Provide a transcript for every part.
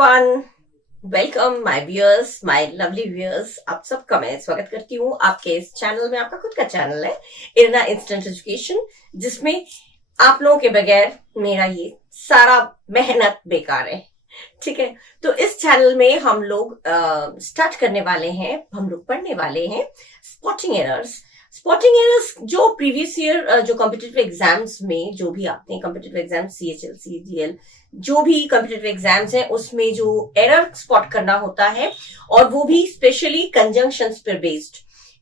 Everyone, welcome my viewers, my lovely viewers. आप सबका मैं स्वागत करती हूँ आपके इस चैनल में। आपका खुद का चैनल है इरना इंस्टेंट एजुकेशन, जिसमें आप लोगों के बगैर मेरा ये सारा मेहनत बेकार है। ठीक है, तो इस चैनल में हम लोग स्टार्ट करने वाले हैं, हम लोग पढ़ने वाले हैं स्पॉटिंग एरर्स। स्पॉटिंग एरर्स जो प्रीवियस ईयर जो कॉम्पिटिटिव एग्जाम्स में जो भी आपने कॉम्पिटिटिव एग्जाम CHL CGL जो भी कॉम्पिटिटिव एग्जाम्स है उसमें जो एरर स्पॉट करना होता है, और वो भी स्पेशली कंजंक्शंस पर बेस्ड।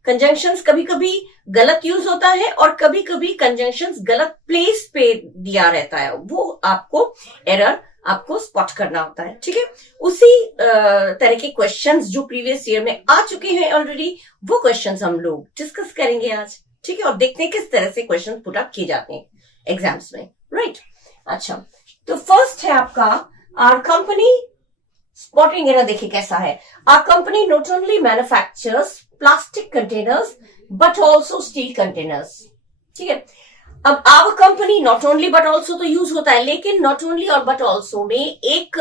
कंजंक्शंस कभी कभी गलत यूज होता है और कभी कभी कंजंक्शंस गलत प्लेस पे दिया रहता है, वो आपको एरर आपको स्पॉट करना होता है। ठीक है, उसी तरह के क्वेश्चंस जो प्रीवियस ईयर में आ चुके हैं ऑलरेडी, वो क्वेश्चंस हम लोग डिस्कस करेंगे आज। ठीक है, और देखते हैं किस तरह से क्वेश्चन पुट अप किए जाते हैं एग्जाम्स में। राइट, अच्छा, तो फर्स्ट है आपका आवर कंपनी स्पॉटिंग एरर। देखिए कैसा है। Our company not only manufactures plastic containers but also steel containers. ठीक है, अब our company not only but also तो यूज होता है, लेकिन नॉट ओनली और बट ऑल्सो में एक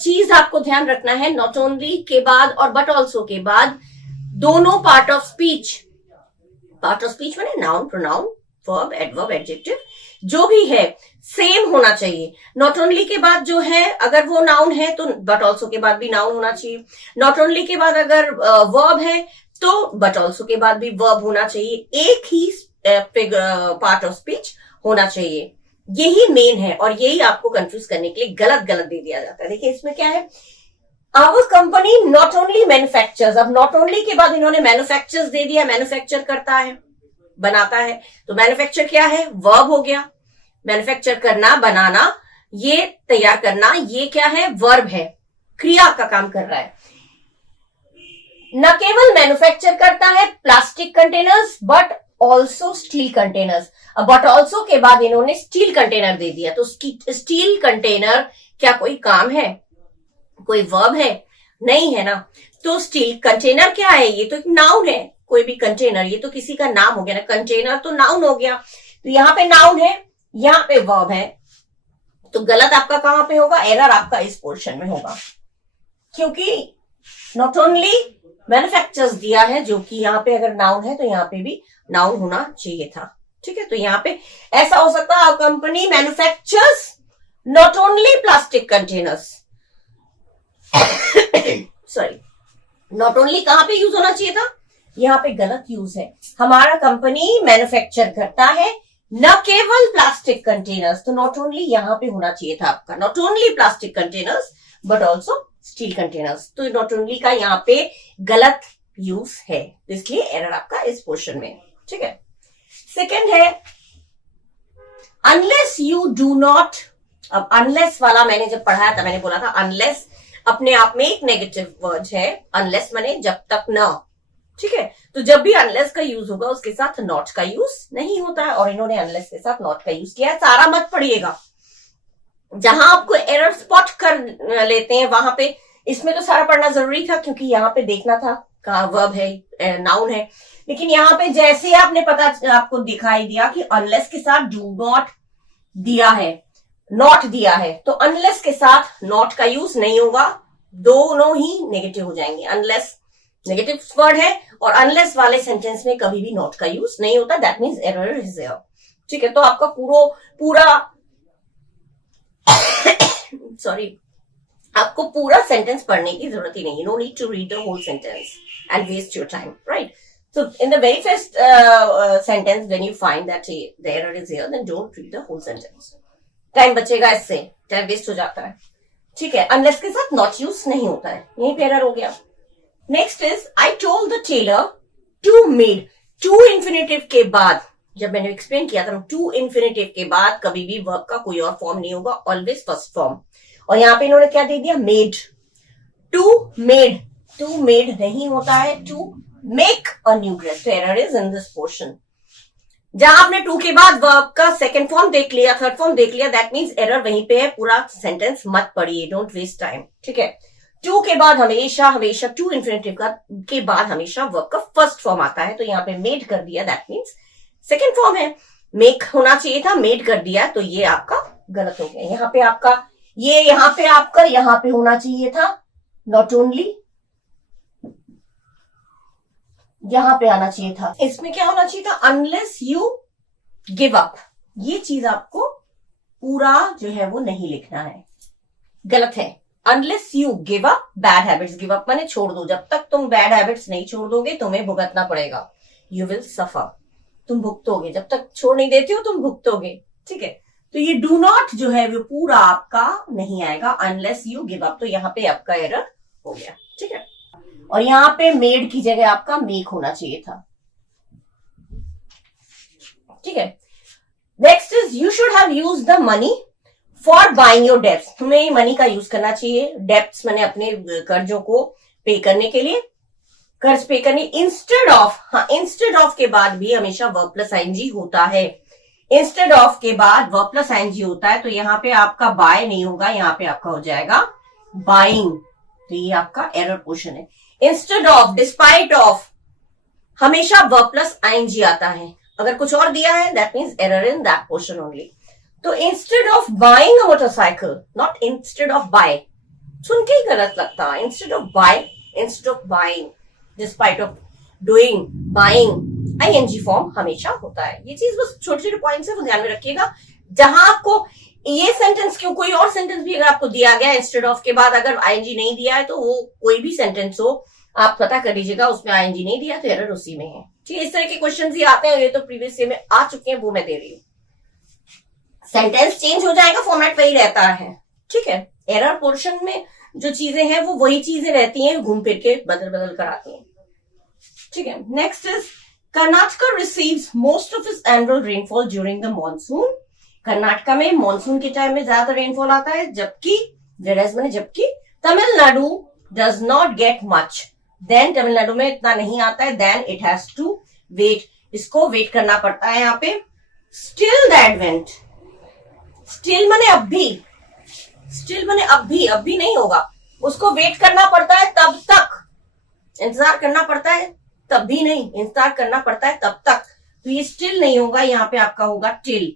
चीज आपको ध्यान रखना है। नॉट ओनली के बाद और बट ऑल्सो के बाद दोनों पार्ट ऑफ स्पीच माने noun, pronoun, verb, adverb, adjective जो भी है सेम होना चाहिए। नॉट ओनली के बाद जो है अगर वो नाउन है तो बट ऑल्सो के बाद भी नाउन होना चाहिए। नॉट ओनली के बाद अगर वर्ब है तो बट ऑल्सो के बाद भी वर्ब होना चाहिए। एक ही पार्ट ऑफ स्पीच होना चाहिए। यही मेन है और यही आपको कंफ्यूज करने के लिए गलत दे दिया जाता है। देखिए इसमें क्या है, our company not only manufactures. अब नॉट ओनली के बाद इन्होंने मैन्युफैक्चर्स दे दिया, मैन्युफैक्चर करता है, बनाता है, तो मैन्युफैक्चर क्या है, वर्ब हो गया। मैन्युफैक्चर करना, बनाना, ये तैयार करना, ये क्या है, वर्ब है, क्रिया का काम कर रहा है। न केवल मैन्युफैक्चर करता है plastic containers but also steel containers. अब बट ऑल्सो के बाद इन्होंने स्टील कंटेनर दे दिया, तो स्टील कंटेनर क्या कोई काम है, कोई वर्ब है? नहीं है ना। तो स्टील कंटेनर क्या है, ये तो एक नाउन है। कोई भी कंटेनर, ये तो किसी का नाम हो गया ना, कंटेनर तो नाउन हो गया। तो यहाँ पे नाउन है, यहाँ पे वर्ब है, तो गलत आपका कहां पे होगा, एरर आपका इस पोर्शन में होगा, क्योंकि नॉट ओनली मैन्युफैक्चर्स दिया है, जो कि यहाँ पे अगर नाउन है तो यहाँ पे भी नाउन होना चाहिए था। ठीक है, तो यहाँ पे ऐसा हो सकता है, company manufactures not only plastic containers sorry, not only कहां पे यूज होना चाहिए था, यहाँ पे गलत यूज है। हमारा कंपनी मैन्युफैक्चर करता है न केवल प्लास्टिक कंटेनर्स, तो नॉट ओनली यहाँ पे होना चाहिए था आपका, not only plastic containers but also steel containers. तो नॉट ओनली का यहाँ पे गलत यूज है, तो इसलिए एरर आपका इस पोर्शन में। ठीक है, सेकेंड है अनलेस यू डू नॉट। अब अनलेस वाला मैंने जब पढ़ाया था मैंने बोला था अनलेस अपने आप में एक नेगेटिव वर्ड है। अनलेस माने जब तक न। ठीक है, तो जब भी अनलेस का यूज होगा उसके साथ नॉट का यूज नहीं होता है, और इन्होंने अनलेस के साथ नॉट का यूज किया है। सारा मत पढ़िएगा, जहां आपको एरर स्पॉट कर लेते हैं वहां पे, इसमें तो सारा पढ़ना जरूरी था क्योंकि यहाँ पे देखना था कहाँ वर्ब है, नाउन है। लेकिन यहाँ पे जैसे आपने आपको दिखाई दिया कि अनलेस के साथ डू नॉट दिया है, नॉट दिया है, तो अनलेस के साथ नॉट का यूज नहीं होगा, दोनों ही नेगेटिव हो जाएंगे। अनलेस नेगेटिव वर्ड है और अनलेस वाले सेंटेंस में कभी भी नॉट का यूज नहीं होता, that means error is there. ठीक है, तो आपका पूरा सॉरी, आपको पूरा सेंटेंस पढ़ने की जरूरत ही नहीं है। No need to read the whole sentence and waste your time, right? So in the very first sentence, when you find that the error is here, then don't read the whole sentence. Time बचेगा, इससे time waste हो जाता है। ठीक है, unless के साथ not use नहीं होता है, यहीं पे एरर हो गया। Next is I told the tailor to made. To infinitive के बाद, जब मैंने एक्सप्लेन किया था, टू इन्फिनेटिव के बाद कभी भी वर्ब का कोई और फॉर्म नहीं होगा, ऑलवेज फर्स्ट फॉर्म। और यहाँ पे इन्होंने क्या दे दिया, मेड। टू मेड नहीं होता है, to make a new dress. तो error is in this portion. जहां आपने टू के बाद वर्ब का सेकंड फॉर्म देख लिया, थर्ड फॉर्म देख लिया, दैट मीन्स एरर वहीं पे है। पूरा सेंटेंस मत पढ़िए, डोंट वेस्ट टाइम। ठीक है, टू के बाद हमेशा टू इन्फिनेटिव के बाद हमेशा वर्ब का फर्स्ट फॉर्म आता है, तो यहाँ पे मेड कर दिया, दैट मीन्स सेकंड फॉर्म है। मेक होना चाहिए था, मेड कर दिया, तो ये आपका गलत हो गया। यहाँ पे आपका ये यहां पे आपका यहां पे होना चाहिए था, नॉट ओनली यहां पे आना चाहिए था। इसमें क्या होना चाहिए था, अनलेस यू गिव अप। ये चीज आपको पूरा जो है वो नहीं लिखना है, गलत है। Unless you give up bad habits, give up माने छोड़ दो। जब तक तुम बैड हैबिट्स नहीं छोड़ दोगे तुम्हें भुगतना पड़ेगा, यू विल सफर, तुम भुगतोगे। जब तक छोड़ नहीं देती हो तुम भुगतोगे, ठीक है। तो ये डू नॉट जो है वो पूरा आपका नहीं आएगा, अनलेस यू गिव अप। तो यहाँ पे आपका एरर हो गया, ठीक है। और यहाँ पे मेड की जगह आपका मेक होना चाहिए था, ठीक है। Next is you should have use the money for buying your debts. तुम्हें मनी का यूज करना चाहिए, डेप्स मैंने अपने कर्जों को पे करने के लिए, कर्ज पे करने। इंस्टेड ऑफ, हाँ इंस्टेड ऑफ के बाद भी हमेशा वर्ब प्लस आईएनजी होता है। इंस्टेड ऑफ के बाद वर्ब प्लस आईएनजी होता है, तो यहाँ पे आपका बाय नहीं होगा, यहाँ पे आपका हो जाएगा बाइंग। तो ये आपका एरर पोर्शन है। इंस्टेड ऑफ, डिस्पाइट ऑफ, हमेशा वर्ब प्लस आईएनजी आता है। अगर कुछ और दिया है that means error in that portion only. तो instead of buying a motorcycle, not instead of buy, सुन के ही गलत लगता है। Instead of buy, instead of buying, despite of doing, buying, ING form हमेशा होता है। ये चीज बस छोटे छोटे पॉइंट्स है, वो ध्यान में रखिएगा। जहां आपको ये सेंटेंस क्यों, कोई और सेंटेंस भी अगर आपको दिया गया इंस्टेड ऑफ के बाद अगर आईएनजी नहीं दिया है, तो वो कोई भी सेंटेंस हो आप पता कर लीजिएगा उसमें आईएनजी नहीं दिया तो एरर उसी में है, ठीक है। इस तरह के क्वेश्चन ही आते हैं, ये तो प्रीवियस ईयर में आ चुके हैं, वो मैं दे रही हूँ। सेंटेंस चेंज हो जाएगा, फॉर्मेट वही रहता है, ठीक है। एरर पोर्शन में जो चीजें हैं वो वही चीजें रहती हैं, घूम फिर के बदल बदल कर आती हैं, ठीक है। Next is Karnataka receives most of its annual rainfall during the monsoon. Karnataka में मॉनसून के टाइम में ज्यादा रेनफॉल आता है, जबकि Tamil Nadu does not get much. Then Tamil Nadu में इतना नहीं आता है, then it has to wait, इसको वेट करना पड़ता है यहाँ पे। स्टिल द एडवेंट, स्टिल माने अब भी, स्टिल माने अब भी नहीं होगा, उसको वेट करना पड़ता है तब तक, इंतजार करना पड़ता है तब भी नहीं, इंतजार करना पड़ता है तब तक। तो ये स्टिल नहीं होगा, यहाँ पे आपका होगा till,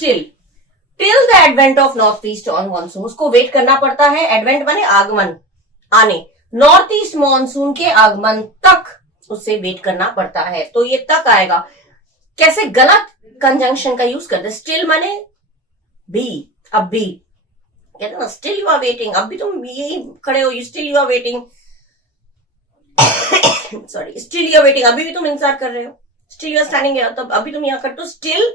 till the advent of north east on monsoon, उसको वेट करना पड़ता है। एडवेंट माने आगमन, आने, नॉर्थ ईस्ट मानसून के आगमन तक उसे वेट करना पड़ता है, तो ये तक आएगा। कैसे गलत कंजंक्शन का यूज करते, स्टिल माने भी, अब भी, कहते ना स्टिल यू आर वेटिंग, अब भी तुम यही खड़े हो, still you are waiting, sorry still you are waiting, अभी भी तुम इंतजार कर रहे हो, स्टिल यू आर स्टैंडिंग, तब अभी तुम यहाँ कर, तो स्टिल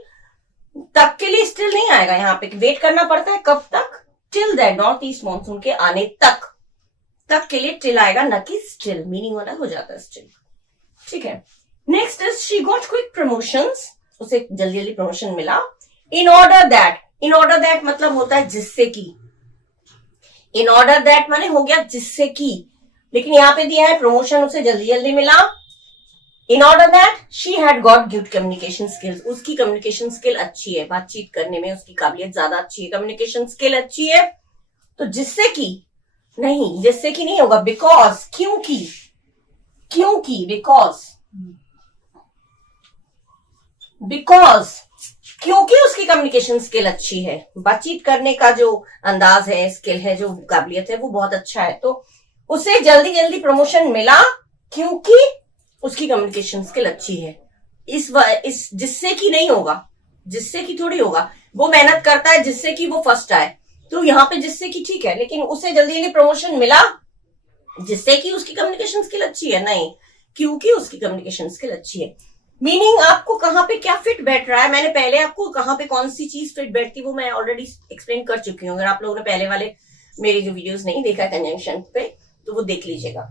तक के लिए स्टिल नहीं आएगा, यहाँ पे वेट करना पड़ता है कब तक, till that, north east monsoon के आने तक, तक के लिए टिल आएगा, न कि स्टिल, मीनिंग वाला हो जाता है स्टिल, ठीक है। Next is she got quick promotions, उसे जल्दी जल्दी प्रमोशन मिला। इन ऑर्डर दैट मतलब होता है जिससे की, इन ऑर्डर दैट माने हो गया जिससे की, लेकिन यहाँ पे दिया है प्रमोशन उसे जल्दी जल्दी मिला। In order that she had got good communication skills, उसकी कम्युनिकेशन स्किल अच्छी है, बातचीत करने में उसकी काबिलियत ज्यादा अच्छी है, कम्युनिकेशन स्किल अच्छी है। तो जिससे की नहीं, जिससे की नहीं होगा, बिकॉज, क्योंकि बिकॉज क्योंकि उसकी कम्युनिकेशन स्किल अच्छी है, बातचीत करने का जो अंदाज है, स्किल है, जो काबिलियत है वो बहुत अच्छा है, तो उसे जल्दी जल्दी प्रमोशन मिला क्योंकि उसकी कम्युनिकेशन स्किल अच्छी है। इस जिससे कि नहीं होगा, जिससे कि थोड़ी होगा, वो मेहनत करता है जिससे कि वो फर्स्ट आए, तो यहाँ पे जिससे कि ठीक है, लेकिन उसे जल्दी जल्दी प्रमोशन मिला जिससे कि उसकी कम्युनिकेशन स्किल अच्छी है, नहीं क्योंकि उसकी कम्युनिकेशन स्किल अच्छी है। मीनिंग आपको कहां पे क्या फिट बैठ रहा है, मैंने पहले आपको कहां पे कौन सी चीज फिट बैठती वो मैं ऑलरेडी एक्सप्लेन कर चुकी हूँ। अगर आप लोगों ने पहले वाले मेरे जो वीडियोस नहीं देखा कंजंक्शन पे तो वो देख लीजिएगा,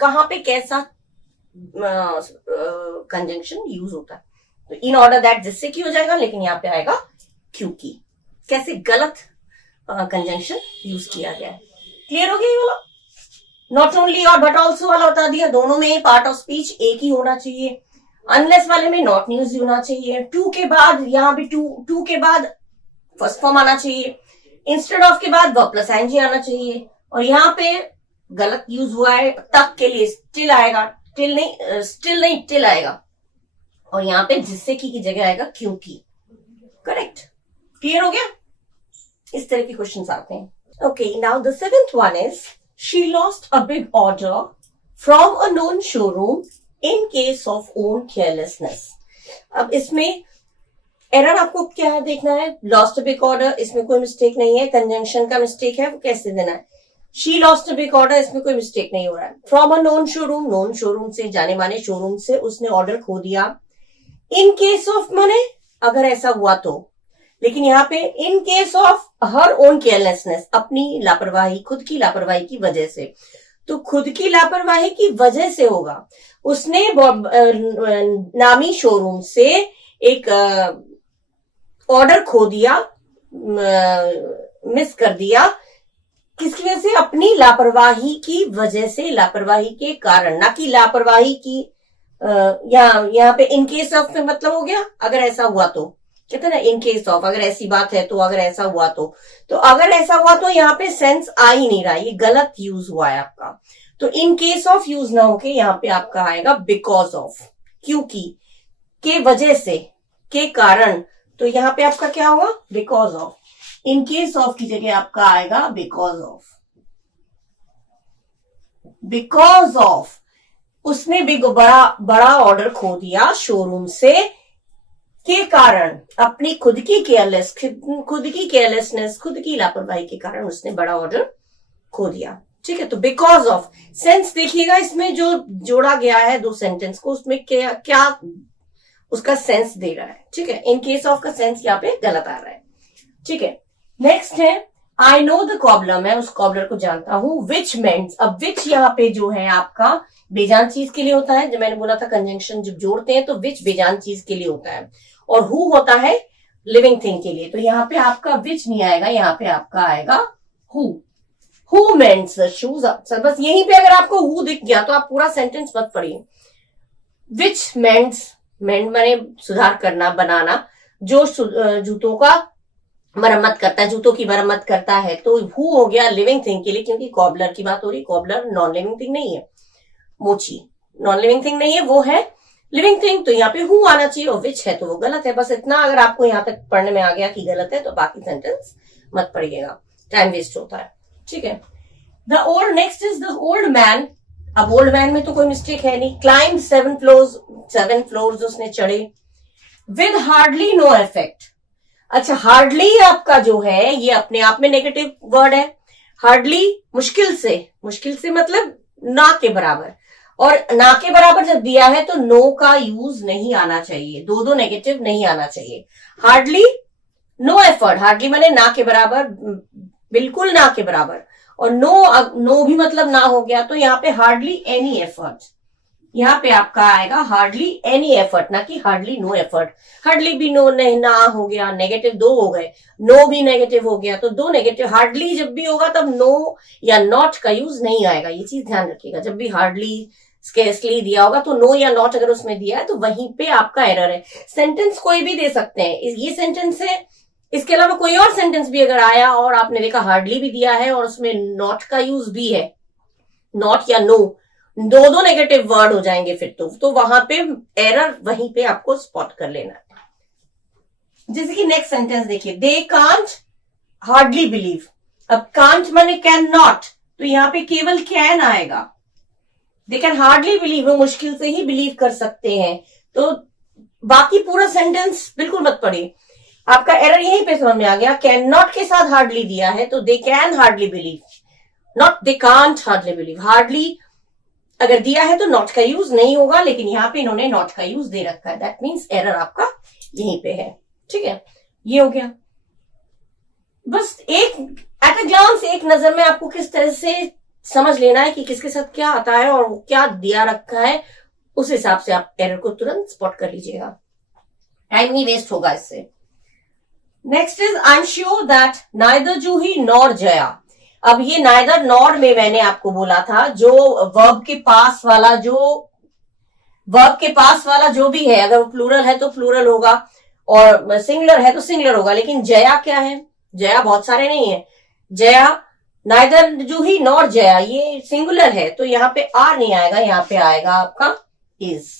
कहां पे कैसा कंजंक्शन यूज होता है। तो इन ऑर्डर दैट जिससे की हो जाएगा, लेकिन यहाँ पे आएगा क्योंकि। कैसे गलत कंजंक्शन यूज किया गया है, क्लियर हो गया ये वाला। नॉट ओनली और बट ऑल्सो वाला बता दिया, दोनों में पार्ट ऑफ स्पीच एक ही होना चाहिए। अनलेस वाले में नॉट न्यूज होना चाहिए। टू के बाद यहाँ भी टू के बाद फर्स्ट फॉर्म आना चाहिए। इंस्टेड ऑफ के बाद वर्ब प्लस आईएनजी आना चाहिए। और यहाँ पे गलत यूज हुआ है, तक के लिए स्टिल आएगा, स्टिल नहीं टिल आएगा। और यहाँ पे जिससे की जगह आएगा क्योंकि। करेक्ट, क्लियर हो गया। इस तरह के क्वेश्चंस आते हैं। Okay, now the seventh one is she lost a big order from a known showroom in case of own carelessness. अब इसमें एरर आपको क्या देखना है? लॉस्ट अ बिग ऑर्डर, इसमें कोई मिस्टेक नहीं है, कंजंक्शन का मिस्टेक है, वो कैसे देना है? She lost a big order, इसमें कोई मिस्टेक नहीं हो रहा है। From a known showroom, known showroom से, जाने माने शोरूम से उसने ऑर्डर खो दिया। इन केस ऑफ माने अगर ऐसा हुआ तो, लेकिन यहाँ पे in case of her own carelessness, अपनी लापरवाही, खुद की लापरवाही की वजह से, तो खुद की लापरवाही की वजह से होगा। उसने नामी शोरूम से एक ऑर्डर खो दिया, मिस कर दिया, किसकी वजह से? अपनी लापरवाही की वजह से, लापरवाही के कारण, ना कि लापरवाही की यहाँ पे इन केस ऑफ में मतलब हो गया अगर ऐसा हुआ तो, कहते हैं ना इन केस ऑफ, अगर ऐसी बात है तो, अगर ऐसा हुआ तो अगर ऐसा हुआ तो यहाँ पे सेंस आ ही नहीं रहा, ये गलत यूज हुआ है आपका। तो इन केस ऑफ यूज ना होके यहाँ पे आपका आएगा बिकॉज ऑफ, क्योंकि, के वजह से, के कारण। तो यहाँ पे आपका क्या होगा? Because of. In case of की जगह आपका आएगा बिकॉज ऑफ। बिकॉज ऑफ उसने बड़ा ऑर्डर खो दिया शोरूम से, के कारण, अपनी खुद की केयरलेसनेस, खुद की लापरवाही के कारण उसने बड़ा ऑर्डर खो दिया। ठीक है, तो बिकॉज ऑफ। सेंस देखिएगा इसमें जो जोड़ा गया है दो सेंटेंस को, उसमें क्या उसका सेंस दे रहा है। ठीक है, इन केस ऑफ का सेंस यहाँ पे गलत आ रहा है। ठीक है, नेक्स्ट है आई नो द कॉबलर, मैं उस कॉबलर को जानता हूं। विच मेंट्स, अब विच यहाँ पे जो है आपका बेजान चीज के लिए होता है। जब मैंने बोला था कंजंक्शन जब जोड़ते हैं तो विच बेजान चीज के लिए होता है, और हु होता है लिविंग थिंग के लिए। तो यहाँ पे आपका विच नहीं आएगा, यहाँ पे आपका आएगा who. Who mends the shoes. बस यहीं पे अगर आपको हु दिख गया तो आप पूरा सेंटेंस मत पढ़िए। विच मेंट्स, मेंट माने सुधार करना, बनाना, जो जूतों का मरम्मत करता है, जूतों की मरम्मत करता है। तो हु हो गया लिविंग थिंग के लिए, क्योंकि कॉबलर की बात हो रही, कॉबलर नॉन लिविंग थिंग नहीं है, मोची नॉन लिविंग थिंग नहीं है, वो है लिविंग थिंग। तो यहाँ पे हु आना चाहिए, और विच है तो वो गलत है। बस इतना अगर आपको यहाँ तक पढ़ने में आ गया कि गलत है तो बाकी सेंटेंस मत पढ़िएगा, टाइम वेस्ट होता है। ठीक है, the old, next is the old man. अब ओल्ड मैन में तो कोई मिस्टेक है नहीं। क्लाइंब 7 फ्लोर्स, 7 फ्लोर्स उसने चढ़े। With hardly no effect. अच्छा, हार्डली आपका जो है ये अपने आप में नेगेटिव वर्ड है। हार्डली मुश्किल से मतलब ना के बराबर, और ना के बराबर जब दिया है तो नो का यूज नहीं आना चाहिए, दो नेगेटिव नहीं आना चाहिए। हार्डली नो एफर्ट, हार्डली माने ना के बराबर, बिल्कुल ना के बराबर, और नो भी मतलब ना हो गया, तो यहाँ पे हार्डली एनी एफर्ट, यहाँ पे आपका आएगा हार्डली एनी एफर्ट, ना कि हार्डली नो एफर्ट। हार्डली भी नो नहीं, ना हो गया, नेगेटिव 2 हो गए, नो भी नेगेटिव हो गया, तो 2 नेगेटिव। हार्डली जब भी होगा तब नो या नॉट का यूज नहीं आएगा, ये चीज ध्यान रखिएगा। जब भी हार्डली, स्केर्सली दिया होगा तो नो या नॉट अगर उसमें दिया है तो वहीं पे आपका एरर है। सेंटेंस कोई भी दे सकते हैं, ये सेंटेंस है, इसके अलावा कोई और सेंटेंस भी अगर आया और आपने देखा हार्डली भी दिया है और उसमें नॉट का यूज भी है, नॉट या नो, दो नेगेटिव वर्ड हो जाएंगे फिर तो वहां पे एरर वहीं पे आपको स्पॉट कर लेना है। जैसे कि नेक्स्ट सेंटेंस देखिए, दे कांट हार्डली बिलीव। अब कांट माने कैन नॉट, तो यहां पे केवल कैन आएगा। दे कैन हार्डली बिलीव, वो मुश्किल से ही बिलीव कर सकते हैं। तो बाकी पूरा सेंटेंस बिल्कुल मत पढ़िए, आपका एरर यहीं पे समझ में आ गया। कैन नॉट के साथ हार्डली दिया है तो they can hardly believe, not they can't hardly believe. Hardly अगर दिया है तो नॉट का यूज नहीं होगा, लेकिन यहाँ पे इन्होंने नॉट का यूज दे रखा है, दैट मीन्स एरर आपका यहीं पे है। ठीक है, ये हो गया। बस एक एट अ ग्लांस, एक नजर में आपको किस तरह से समझ लेना है कि किसके साथ क्या आता है और क्या दिया रखा है, उस हिसाब से आप एरर को तुरंत स्पॉट कर लीजिएगा, टाइम नहीं वेस्ट होगा इससे। Next is I am sure that neither Juhi nor Jaya. अब ये नाइदर नॉर में मैंने आपको बोला था, जो वर्ब के पास वाला जो भी है, अगर वो प्लूरल है तो प्लूरल होगा और सिंगुलर है तो सिंगुलर होगा। लेकिन जया क्या है? जया बहुत सारे नहीं है। जया, नाइदर जूही नॉर जया, ये सिंगुलर है तो यहाँ पे आर नहीं आएगा, यहाँ पे आएगा आपका is.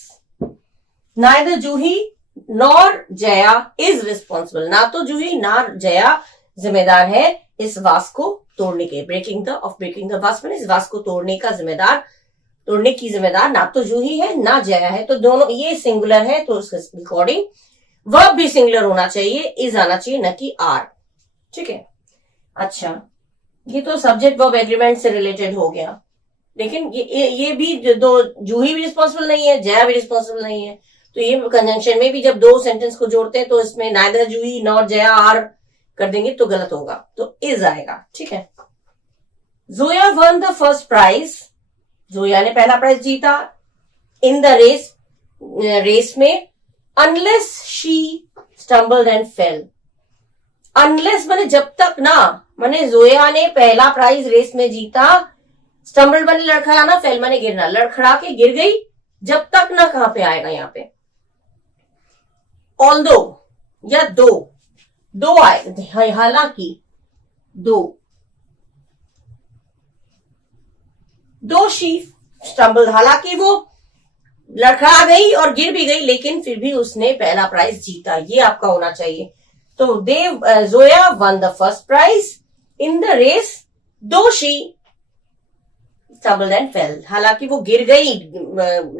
Neither Juhi nor Jaya is responsible, ना तो जूही ना जया जिम्मेदार है इस वास को तोड़ने के। ब्रेकिंग द वास मैंने इस वास को तोड़ने की जिम्मेदार ना तो जूही है ना जया है, तो दोनों ये सिंगुलर है, तो उसके अकॉर्डिंग वर्ब भी सिंगुलर होना चाहिए, इज आना चाहिए न कि आर। ठीक है। अच्छा, ये तो सब्जेक्ट वर्ब एग्रीमेंट से रिलेटेड हो गया, लेकिन ये भी दो, जूही भी रिस्पॉन्सिबल नहीं है, जया भी रिस्पॉन्सिबल नहीं है, तो ये कंजंक्शन में भी जब दो सेंटेंस को जोड़ते हैं तो इसमें neither Juhi nor Jaya are कर देंगे तो गलत होगा, तो इज आएगा। ठीक है। Zoya won the first prize, Zoya ने पहला प्राइज जीता इन द रेस में, unless she stumbled and fell. Unless माने जब तक ना, माने जोया ने पहला प्राइज रेस में जीता, स्टम्बल्ड माने लड़खड़ाना, फेल माने गिरना, लड़खड़ा के गिर गई, जब तक ना कहां पे आएगा यहां पे, ऑल्दो या दो आए, हालांकि दो शी स्टम्बल, हालांकि वो लड़खड़ा गई और गिर भी गई, लेकिन फिर भी उसने पहला प्राइज जीता, ये आपका होना चाहिए। तो Zoya won the first prize in the race though she stumbled and fell, हालांकि वो गिर गई,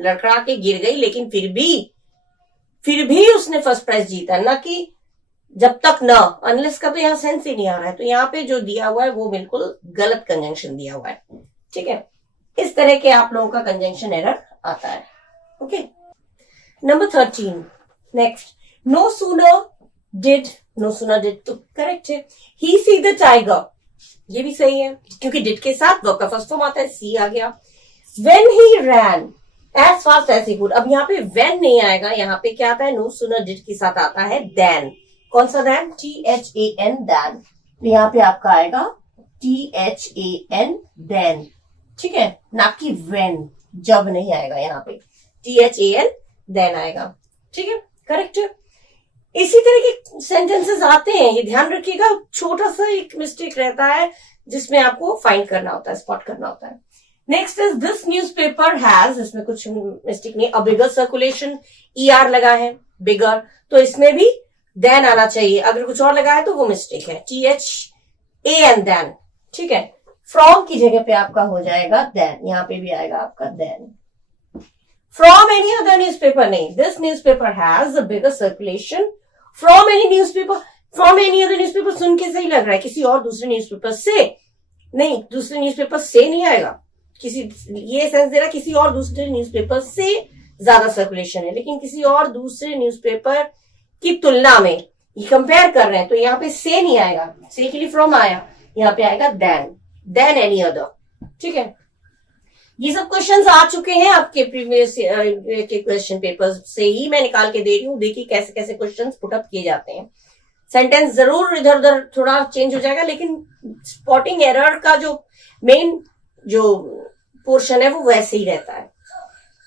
लड़खड़ा के गिर गई, लेकिन फिर भी उसने फर्स्ट प्राइज जीता, ना कि जब तक ना। अनलेस का तो यहां सेंस ही नहीं आ रहा है, तो यहाँ पे जो दिया हुआ है वो बिल्कुल गलत कंजंक्शन दिया हुआ है। ठीक है। इस तरह के आप लोगों का कंजंक्शन एरर आता है। Okay. Number 13 next, no sooner did तो करेक्ट है। ही सी द टाइगर, ये भी सही है क्योंकि डिड के साथ वर्ब का फर्स्ट फॉर्म आता है, सी आ गया। When he ran as fast as he could, अब यहाँ पे व्हेन नहीं आएगा, यहाँ पे क्या आता है, नो सूनर डिड के साथ आता है देन। कौन सा देन? THAN then. तो यहाँ पे आपका आएगा THAN देन। ठीक है, ना कि व्हेन, जब नहीं आएगा, यहाँ पे THAN देन आएगा। ठीक है, करेक्ट। इसी तरह के सेंटेंसेस आते हैं, ये ध्यान रखिएगा, छोटा सा एक मिस्टेक रहता है जिसमें आपको फाइंड करना होता है, स्पॉट करना होता है। Next is this newspaper has, इसमें कुछ मिस्टेक नहीं, अ बिगर सर्कुलेशन, ER लगा है बिगर, तो इसमें भी देन आना चाहिए, अगर कुछ और लगा है तो वो मिस्टेक है, THAN देन। ठीक है। फ्रॉम की जगह पे आपका हो जाएगा देन, यहां पे भी आएगा आपका then. From any other newspaper नहीं, this newspaper has a bigger circulation from any newspaper. From any other newspaper सुन के सही लग रहा है, किसी और दूसरे न्यूज़पेपर से नहीं, दूसरे न्यूज़पेपर से नहीं आएगा, किसी, ये सेंस दे रहा है किसी और दूसरे न्यूज़पेपर से ज्यादा सर्कुलेशन है, लेकिन किसी और दूसरे न्यूज़पेपर की तुलना में ये कंपेयर कर रहे हैं, तो यहाँ पे से नहीं आएगा, से के लिए फ्रॉम आया, यहाँ पे आएगा देन एनी अदर। ठीक है। ये सब क्वेश्चंस आ चुके हैं आपके प्रीवियस के क्वेश्चन पेपर से ही मैं निकाल के दे रही हूँ, देखिए कैसे कैसे क्वेश्चंस पुट अप किए जाते हैं। सेंटेंस जरूर इधर उधर थोड़ा चेंज हो जाएगा, लेकिन स्पॉटिंग एरर का जो मेन जो पोर्शन है वो वैसे ही रहता है।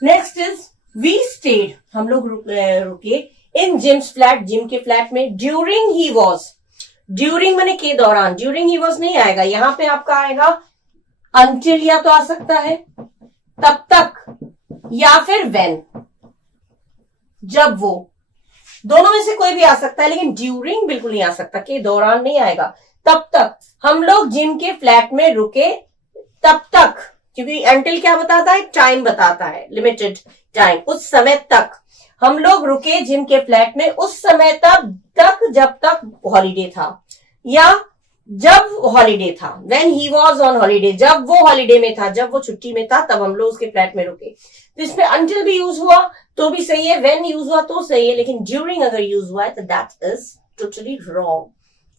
नेक्स्ट इज वी स्टेड, हम लोग रुके इन जिम्स फ्लैट, जिम के फ्लैट में, ड्यूरिंग ही वॉज, ड्यूरिंग माने के दौरान, ड्यूरिंग ही वॉज नहीं आएगा, यहां पे आपका आएगा अंटिल, या तो आ सकता है तब तक, या फिर व्हेन, जब वो, दोनों में से कोई भी आ सकता है, लेकिन ड्यूरिंग बिल्कुल नहीं आ सकता, के दौरान नहीं आएगा। तब तक हम लोग जिम के फ्लैट में रुके, तब तक, क्योंकि अंटिल क्या बताता है, टाइम बताता है, लिमिटेड टाइम, उस समय तक हम लोग रुके जिम के फ्लैट में उस समय तक जब तक हॉलीडे था, या जब हॉलीडे था, when he was on holiday, जब वो हॉलीडे में था, जब वो छुट्टी में था, तब हम लोग उसके फ्लैट में रुके। तो इसमें अंटिल भी यूज हुआ तो भी सही है, व्हेन यूज हुआ तो सही है, लेकिन ड्यूरिंग अगर यूज हुआ है तो दैट इज टोटली रॉन्ग।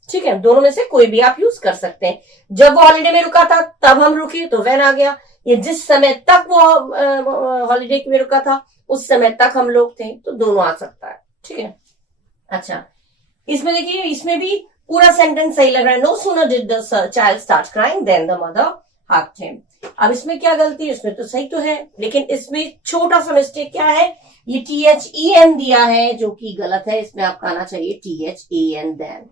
ठीक है, दोनों में से कोई भी आप यूज कर सकते हैं। जब वो हॉलीडे में रुका था तब हम रुके तो व्हेन आ गया, ये जिस समय तक वो हॉलीडे में रुका था उस समय तक हम लोग थे, तो दोनों आ सकता है। ठीक है। अच्छा, इसमें देखिए, इसमें भी पूरा सेंटेंस सही लग रहा है, no sooner did the child start crying then the mother hugged him. अब इसमें क्या गलती है, इसमें तो सही तो है, लेकिन इसमें छोटा सा मिस्टेक क्या है, ये THEN दिया है जो कि गलत है, इसमें आपका आना चाहिए THAN देन,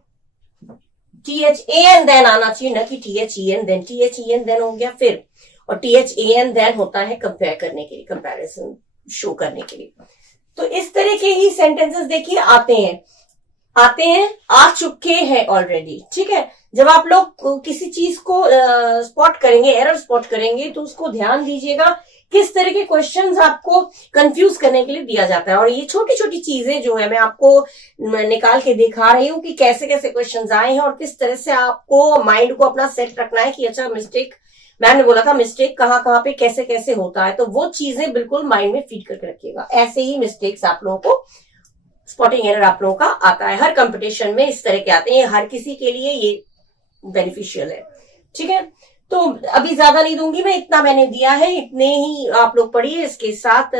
THAN देन आना चाहिए, ना कि THEN देन। THEN देन हो गया फिर, और THAN देन होता है कंपेयर करने के लिए, कंपैरिजन शो करने के लिए। तो इस तरह के ही सेंटेंसेस देखिए आते हैं। आते हैं, आ चुके हैं ऑलरेडी, ठीक है। जब आप लोग किसी चीज को स्पॉट करेंगे, एरर स्पॉट करेंगे, तो उसको ध्यान दीजिएगा किस तरह के क्वेश्चंस आपको कंफ्यूज करने के लिए दिया जाता है। और ये छोटी छोटी चीजें जो है मैं आपको निकाल के दिखा रही हूँ कि कैसे कैसे क्वेश्चंस आए हैं और किस तरह से आपको माइंड को अपना सेट रखना है कि अच्छा मिस्टेक, मैम ने बोला था मिस्टेक कहाँ कहाँ पे कैसे कैसे होता है, तो वो चीजें बिल्कुल माइंड में फीड करके रखिएगा। ऐसे ही मिस्टेक्स आप लोगों को, स्पॉटिंग एरर आप लोगों का आता है, हर कंपटीशन में इस तरह के आते हैं, हर किसी के लिए ये बेनिफिशियल है, ठीक है। तो अभी ज्यादा नहीं दूंगी मैं, इतना मैंने दिया है, इतने ही आप लोग पढ़िए। इसके साथ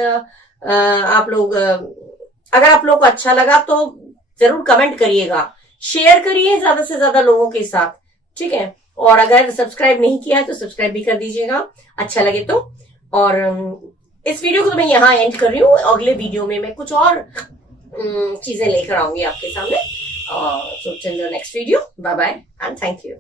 आप लोग अगर आप लोग को अच्छा लगा तो जरूर कमेंट करिएगा, शेयर करिए ज्यादा से ज्यादा लोगों के साथ, ठीक है। और अगर सब्सक्राइब नहीं किया है तो सब्सक्राइब भी कर दीजिएगा, अच्छा लगे तो। और इस वीडियो को तो मैं यहाँ एंड कर रही हूँ, अगले वीडियो में मैं कुछ और चीजें लेकर आऊंगी आपके सामने। So till the next video, bye bye and thank you.